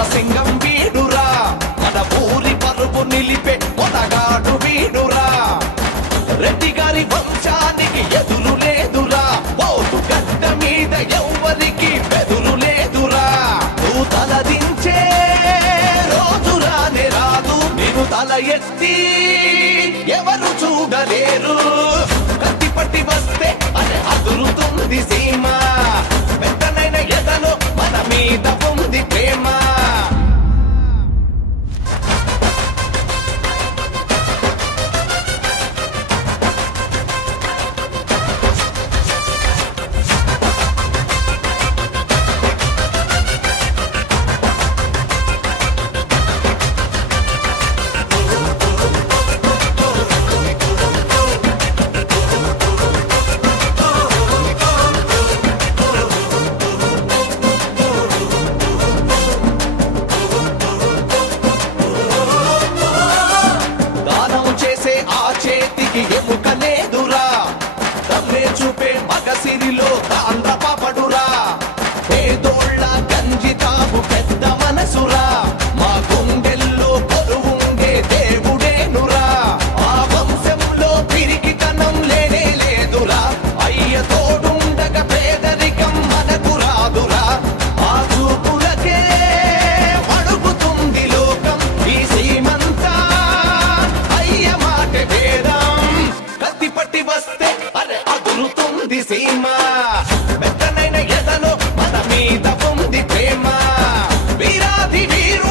సమరసింగం వీడురా, మన ఊరి పరుపు నిలిపే మొదగాడు వీడురా. రెడ్డి గారి వంశానికి ఎదురు లేదురా, పోతు గడ్డ మీద ఎవ్వరికి బెదురు లేదురా. నువ్వు తలదించే రోజు రానే రాదు, నేను తల ఎత్తి ఎవరు చూడలేరు. కత్తి పట్టి వస్తే అదే అదురుతుంది సీమ, పెద్దనైన ఎదలో మన మీద ఉంది ప్రేమ. దానం చేసే ఆ చేతికి ఎముక లేదురా, తమ్మే చూపే మగసిరిలో తాండ్ర పాపడురా. పేదోళ్ళ గంజి తాగు పెద్ద మనసురా, మా గుండెల్లో కొలువుండే దేవుడేనురా. ఆ వంశంలో పిరికితనం లేనే లేదురా, అయ్య తోడుండగా పేదరికం మనకు రాదురా. ఆ చూపులకే అడుగుతుంది లోకం, ఈ సీమంతా అయ్య మాట వేదం. కత్తి పట్టి వస్తే అరే అదురుతుంది సీమ, పెద్దనైన ఎదలో మన మీద ఉంది ప్రేమ. వీరాది వీరు